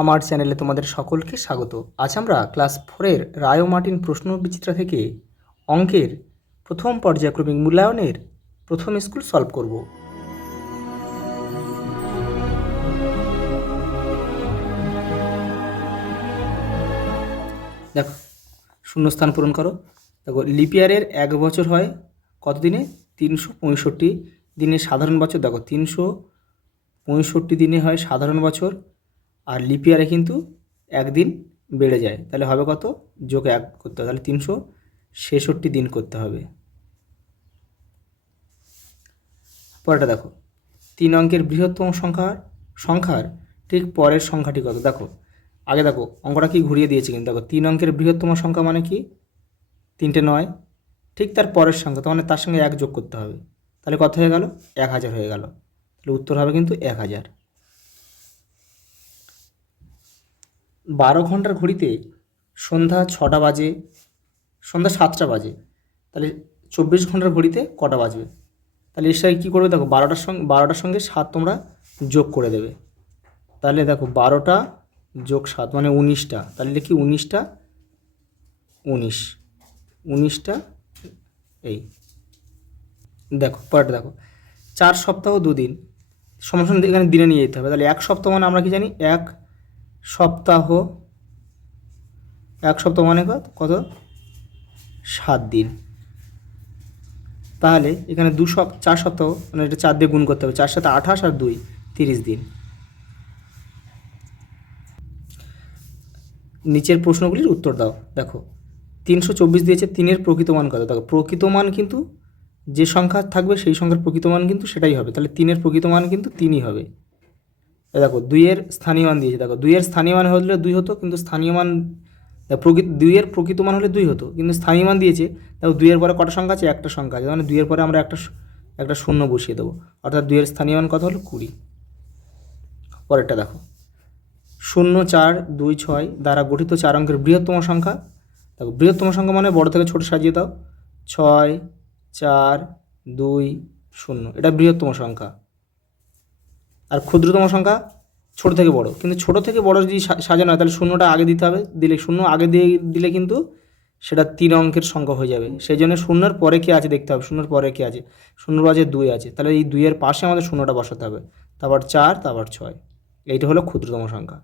আমার চ্যানেলে তোমাদের সকলকে স্বাগত। আজ আমরা ক্লাস 4-এর রায় ও মার্টিন প্রশ্ন বিচিত্রা থেকে অঙ্কের প্রথম পর্যায়ক্রমিক মূল্যায়নের প্রথম স্কুল সলভ করব। দেখো, শূন্যস্থান পূরণ করো। দেখো, লিপিয়ারের 1 বছর হয় কত দিনে? 365 দিনে। সাধারণ বছর দেখো 365 দিনে হয় সাধারণ বছর, আর লিপিয়ারে কিন্তু একদিন বেড়ে যায়, তাহলে হবে কত? যোগ 1 করতে হবে, তাহলে 366 দিন করতে হবে। পরেরটা দেখো, 3 অঙ্কের বৃহত্তম সংখ্যার ঠিক পরের সংখ্যাটি কত? দেখো, আগে দেখো অঙ্কটা কি ঘুরিয়ে দিয়েছে, কিন্তু দেখো 3 অঙ্কের বৃহত্তম সংখ্যা মানে কি? 3টে 9, ঠিক তার পরের সংখ্যা, তো মানে তার সঙ্গে 1 যোগ করতে হবে, তাহলে কত হয়ে গেল? 1000 হয়ে গেল। তাহলে উত্তর হবে কিন্তু 1000। 12 ঘন্টার ঘড়িতে সন্ধ্যা 6টা বাজে, সন্ধ্যা 7টা বাজে, তাহলে 24 ঘন্টার ঘড়িতে কটা বাজবে? তাহলে এর সাথে কী করবে? দেখো 12টার সঙ্গে 7 তোমরা যোগ করে দেবে, তাহলে দেখো 12টা যোগ 7 মানে 19টা, তাহলে লিখি 19টা 19টা এই। দেখো পরেরটা দেখো, 4 সপ্তাহ 2 দিন সমান এখানে দিনে নিয়ে যেতে হবে, তাহলে 1 সপ্তাহ মানে আমরা কি জানি? 1 সপ্তাহ, 1 সপ্তাহ মানে কত? 7 দিন। তাহলে এখানে 4 সপ্তাহ মানে এটা 4 দিয়ে গুণ করতে হবে, 4 সাথে 28 আর 2 30 দিন। নিচের প্রশ্নগুলির উত্তর দাও। দেখো 324 দিয়েছে, 3-এর প্রকৃত মান কত? দেখো প্রকৃত মান কিন্তু যে সংখ্যা থাকবে সেই সংখ্যার প্রকৃত মান কিন্তু সেটাই হবে, তাহলে 3-এর প্রকৃত মান কিন্তু 3ই হবে। দেখো 2-এর স্থানীয় মান দিয়েছে, দেখো 2-এর স্থানীয় মান হলে 2 হতো, কিন্তু স্থানীয় মান 2-এর প্রকৃত মান হলে 2 হতো, কিন্তু স্থানীয় মান দিয়েছে। দেখো 2-এর পরে কটা সংখ্যা আছে? একটা সংখ্যা আছে, মানে 2-এর পরে আমরা একটা শূন্য বসিয়ে দেবো, অর্থাৎ 2-এর স্থানীয় মান কত হলো? 20। পরেরটা দেখো, 0 4 2 6 দ্বারা গঠিত 4 অঙ্কের বৃহত্তম সংখ্যা। দেখো বৃহত্তম সংখ্যা মানে বড় থেকে ছোট সাজিয়ে দাও, 6 4 2 0, এটা বৃহত্তম সংখ্যা। আর ক্ষুদ্রতম সংখ্যা ছোট থেকে বড়, কিন্তু ছোট থেকে বড় যদি সাজানো হয় তাহলে শূন্যটা আগে দিতে হবে, দিলে শূন্য আগে দিয়ে দিলে কিন্তু সেটা 3 অঙ্কের সংখ্যা হয়ে যাবে। সেই জন্য শূন্যর পরে কী আছে দেখতে হবে, শূন্যর পরে কী আছে? শূন্যর আছে 2 আছে, তাহলে এই 2-এর পাশে আমাদের শূন্যটা বসাতে হবে, তারপর 4 তারপর 6, এইটা হলো ক্ষুদ্রতম সংখ্যা।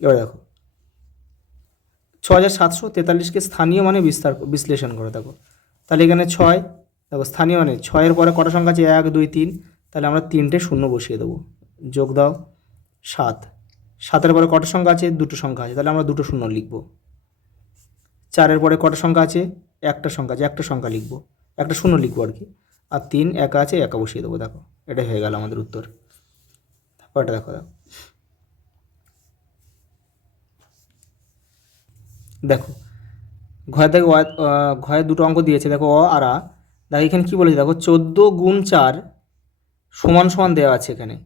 এবার দেখো 6743কে স্থানীয় মানে বিশ্লেষণ করে। দেখো তাহলে এখানে 6, দেখো স্থানীয় মানে 6-এর পরে কটা সংখ্যা আছে? 1 2 3, তাহলে আমরা 3টে শূন্য বসিয়ে দেবো, যোগ দাও 7। 7-এর পরে কটা সংখ্যা আছে? 2টো সংখ্যা আছে, তাহলে আমরা 2টো শূন্য লিখব। 4-এর পরে কটা সংখ্যা আছে? একটা সংখ্যা আছে, একটা সংখ্যা লিখব, একটা শূন্য লিখবো আর কি। আর 3 একা আছে, একা বসিয়ে দেবো। দেখো এটা হয়ে গেল আমাদের উত্তর। তারপরটা দেখো, দেখো ঘরে থেকে ঘরে 2টো অঙ্ক দিয়েছে, দেখো অ আর আ। দেখো এখানে কী বলেছে? দেখো 14 গুণ 4 সমান সমান দেওয়া আছে এখানে,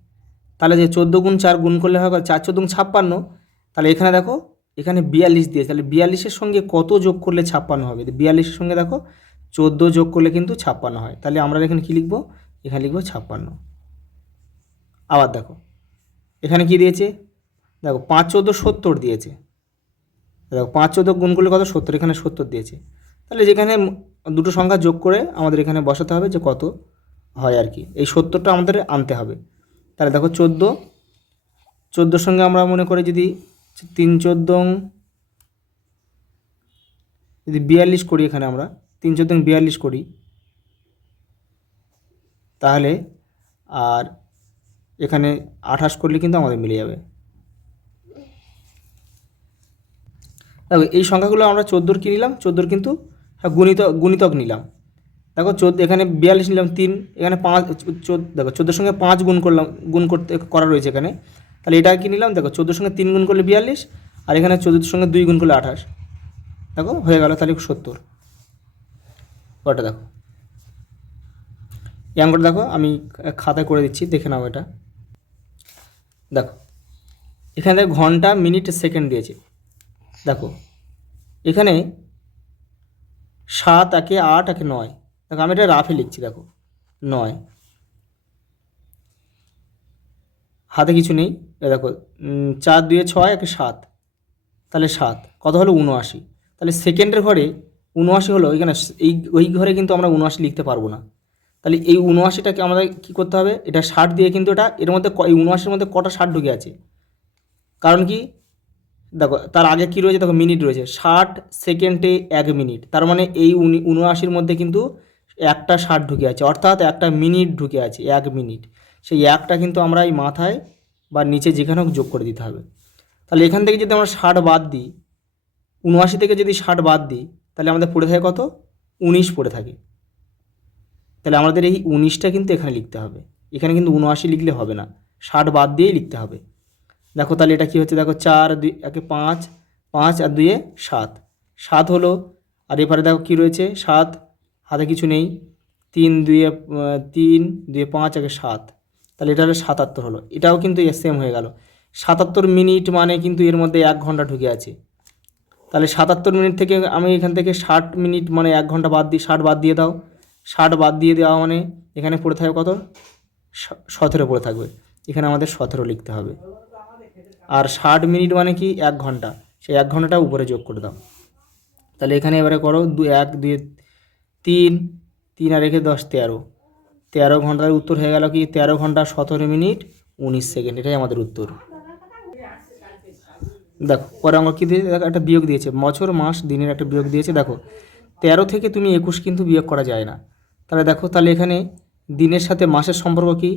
তাহলে যে 14 গুণ 4 গুণ করলে হয় 4 14 56। তাহলে এখানে দেখো এখানে 42 দিয়েছে, তাহলে 42-এর সঙ্গে কত যোগ করলে 56 হবে? 42-এর সঙ্গে দেখো 14 যোগ করলে কিন্তু 56 হয়, তাহলে আমরা এখানে কী লিখবো? এখানে লিখবো 56। আবার দেখো এখানে কী দিয়েছে? দেখো 5 14 70 দিয়েছে, দেখো 5 14 গুণ করলে কত? 70, এখানে 70 দিয়েছে, তাহলে যেখানে 2টো সংখ্যা যোগ করে আমাদের এখানে বসাতে হবে যে কত হয় আর কি, এই 70টা আমাদের আনতে হবে। তাহলে দেখো 14 সঙ্গে আমরা মনে করি যদি 3 14 যদি 42 করি, এখানে আমরা 3 14 42 করি, তাহলে আর এখানে 28 করলে কিন্তু আমাদের মিলে যাবে। দেখো এই সংখ্যাগুলো আমরা 14 কী নিলাম? 14 কিন্তু গুণিতক নিলাম। দেখো এখানে 42 নিলাম 3, এখানে 5 দেখো 14-র সঙ্গে 5 গুণ করলাম, করা রয়েছে এখানে, তাহলে এটা কি নিলাম? দেখো 14-র সঙ্গে 3 গুণ করলে 42, আর এখানে 14-র সঙ্গে 2 গুণ করলে 28, দেখো হয়ে গেল, তাহলে 70। ওটা দেখো এই অঙ্কটা দেখো আমি খাতায় করে দিচ্ছি, দেখে নাও এটা। দেখো এখানে ঘন্টা মিনিট সেকেন্ড দিয়েছে, দেখো এখানে 7 একে 8 একে 9, দেখো আমি এটা রাফে লিখছি, দেখো 9 হাতে কিছু নেই, দেখো 4 2 6 1 7, তাহলে 7 কত হলো 79। তাহলে সেকেন্ডের ঘরে 79 হলো, এখানে ওই ঘরে কিন্তু আমরা 79 লিখতে পারবো না। তাহলে এই 79টাকে আমাদের কী করতে হবে, এটা 60 দিয়ে কিন্তু এর মধ্যে এই 79-এর মধ্যে কটা 60 ঢুকে আছে, কারণ কি দেখো তার আগে কী রয়েছে, দেখো মিনিট রয়েছে, 60 সেকেন্ডে 1 মিনিট, তার মানে এই 79-র মধ্যে কিন্তু একটা 60 ঢুকে আছে, অর্থাৎ একটা মিনিট ঢুকে আছে, 1 মিনিট। সেই একটা কিন্তু আমরা এই মাথায় বা নিচে যেখানে হোক যোগ করে দিতে হবে। তাহলে এখান থেকে যদি আমরা 60 বাদ দিই, 79 থেকে যদি 60 বাদ দিই, তাহলে আমাদের পড়ে থাকে কত, 19 পড়ে থাকে। তাহলে আমাদের এই 19টা কিন্তু এখানে লিখতে হবে, এখানে কিন্তু 79 লিখলে হবে না, 60 বাদ দিয়েই লিখতে হবে। দেখো তাহলে এটা কী হচ্ছে, দেখো 4 2 1 5, 5 আর 2 7, 7 হলো। আর এবারে দেখো কী রয়েছে, 7 হাতে কিছু নেই, 3 2 3 2 5 1 7, তাহলে এটা হলো 77 হলো। এটাও কিন্তু সেম হয়ে গেল, 77 মিনিট মানে কিন্তু এর মধ্যে 1 ঘন্টা ঢুকে আছে। তাহলে 77 মিনিট থেকে আমি এখান থেকে 60 মিনিট মানে 1 ঘন্টা বাদ দিই, 60 বাদ দিয়ে দাও, 60 বাদ দিয়ে দেওয়া মানে এখানে পড়ে থাকবে কত, 17 পড়ে থাকবে, এখানে আমাদের 17 লিখতে হবে। আর 60 মিনিট মানে কি 1 ঘন্টা, সেই 1 ঘন্টাটা উপরে যোগ করে দাও। তাহলে এখানে এবারে করো 1 2 3 3 আর রেখে 10 13, 13 ঘন্টার উত্তর হয়ে গেল কি 13 ঘন্টা 17 মিনিট 19 সেকেন্ড, এটাই আমাদের উত্তর। দেখো পরে অঙ্ক কী দিয়েছে, দেখো একটা বিয়োগ দিয়েছে, বছর মাস দিনের একটা বিয়োগ দিয়েছে। দেখো 13 থেকে তুমি 21 কিন্তু বিয়োগ করা যায় না। তাহলে দেখো তাহলে এখানে দিনের সাথে মাসের সম্পর্ক কি,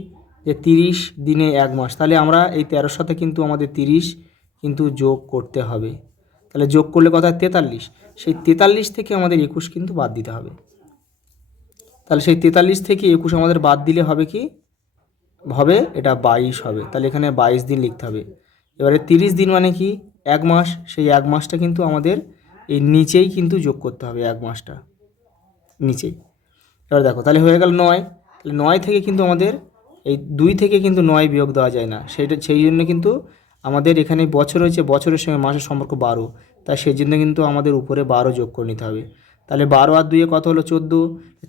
যে 30 দিনে 1 মাস, তাহলে আমরা এই 13-র সাথে কিন্তু আমাদের 30 কিন্তু যোগ করতে হবে। তাহলে যোগ করলে কত হয় 43, সেই 43 থেকে আমাদের 21 কিন্তু বাদ দিতে হবে। তাহলে সেই 43 থেকে 21 আমাদের বাদ দিলে হবে কি, হবে এটা 22 হবে। তাহলে এখানে 22 দিন লিখতে হবে। এবারে 30 দিন মানে কি 1 মাস, সেই 1 মাসটা কিন্তু আমাদের এই নিচেই কিন্তু যোগ করতে হবে, 1 মাসটা নিচেই। এবার দেখো তাহলে হয়ে গেল 9, তাহলে 9 থেকে কিন্তু আমাদের এই 2 থেকে কিন্তু 9 বিয়োগ দেওয়া যায় না, সেই জন্য কিন্তু আমাদের এখানে বছর হয়েছে, বছরের সঙ্গে মাসের সম্পর্ক 12, তাই সেই জন্য কিন্তু আমাদের উপরে 12 যোগ করে নিতে হবে। তাহলে 12 আর 2 কত হলো 14,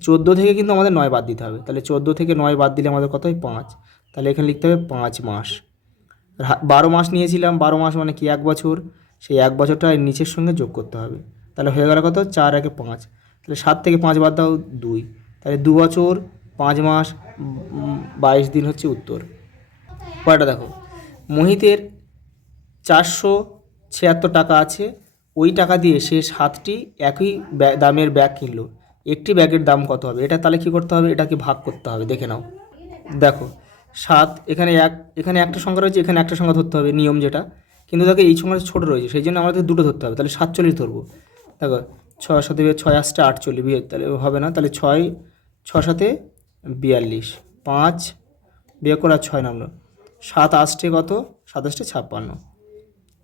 14 থেকে কিন্তু আমাদের 9 বাদ দিতে হবে, তাহলে 14 থেকে 9 বাদ দিলে আমাদের কত হয় 5, তাহলে এখানে লিখতে হবে 5 মাস। 12 মাস নিয়েছিলাম, 12 মাস মানে কি 1 বছর, সেই 1 বছরটা নিচের সঙ্গে যোগ করতে হবে। তাহলে হয়ে গেল কত 4 1 5, তাহলে 7 থেকে 5 বাদ দাও 2, তাহলে 2 বছর 5 মাস 22 দিন হচ্ছে উত্তর। পরেরটা দেখো, মোহিতের 476 টাকা আছে, ওই টাকা দিয়ে সে 7টি একই দামের ব্যাগ কিনলো, একটি ব্যাগের দাম কত হবে। এটা তাহলে কী করতে হবে, এটাকে ভাগ করতে হবে, দেখে নাও। দেখো 7 এখানে এখানে একটা সংখ্যা রয়েছে, এখানে একটা সংখ্যা ধরতে হবে নিয়ম যেটা, কিন্তু দেখো এই সংখ্যাটা ছোটো রয়েছে, সেই জন্য আমাদের দুটো ধরতে হবে। তাহলে 47 ধরবো। দেখো 6 7 6 আসছে 48, তাহলে হবে না, তাহলে 6 6 7 42, 5 বিয়োগ করা 6 নামলো, 7 আসছে কত, 7 আসছে 56,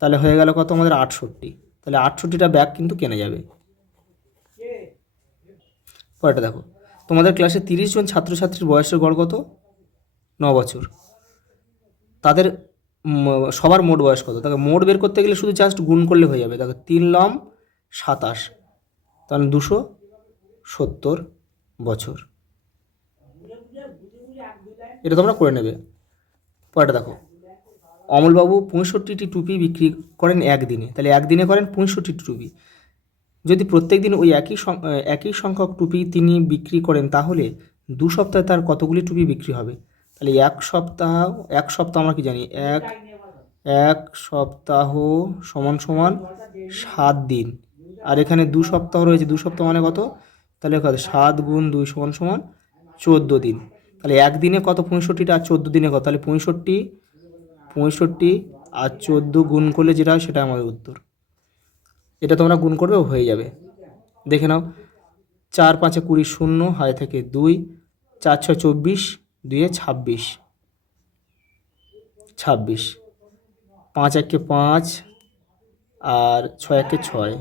তাহলে হয়ে গেল কত আমাদের 68, তাহলে 68টা ব্যাগ কিন্তু কেনা যাবে। পরেরটা দেখো, তোমাদের ক্লাসে 30 জন ছাত্রছাত্রীর বয়সের গড় কত, 9 বছর, তাদের সবার মোট বয়স কত। দেখো মোট বের করতে গেলে শুধু জাস্ট গুণ করলে হয়ে যাবে। দেখো 3 লম 27, তাহলে 270 বছর, এটা তোমরা করে নেবে। পরেরটা দেখো, অমলবাবু 65টি টুপি বিক্রি করেন একদিনে, তাহলে একদিনে করেন 65টি টুপি। যদি প্রত্যেক দিন ওই একই সংখ্যক টুপি তিনি বিক্রি করেন, তাহলে 2 সপ্তাহে তার কতগুলি টুপি বিক্রি হবে। তাহলে এক সপ্তাহ আমরা কি জানি, এক সপ্তাহ সমান সমান 7 দিন, আর এখানে 2 সপ্তাহ রয়েছে, 2 সপ্তাহ মানে কত, তাহলে কত 7 গুণ 2 সমান সমান 14 দিন। তাহলে একদিনে কত 65টা, আর 14 দিনে কত, তাহলে 65 আর 14 গুণ করলে যেটা হয় সেটা আমাদের উত্তর। এটা তোমরা গুণ করবে হয়ে যাবে, দেখে নাও। 4 5 20 0 হায় থেকে 2, 4 6 24, 2 26, 5 1 5 আর 6 1 6,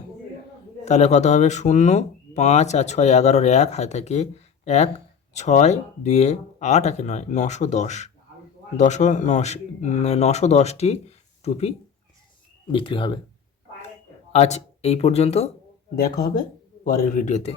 তাহলে কত হবে 0 5 আর 6 11 1 হায় থেকে 1 6 2 8 1 9, 910, 910টি টুপি বিক্রি হবে। আজ এই পর্যন্ত, দেখা হবে পরের ভিডিওতে।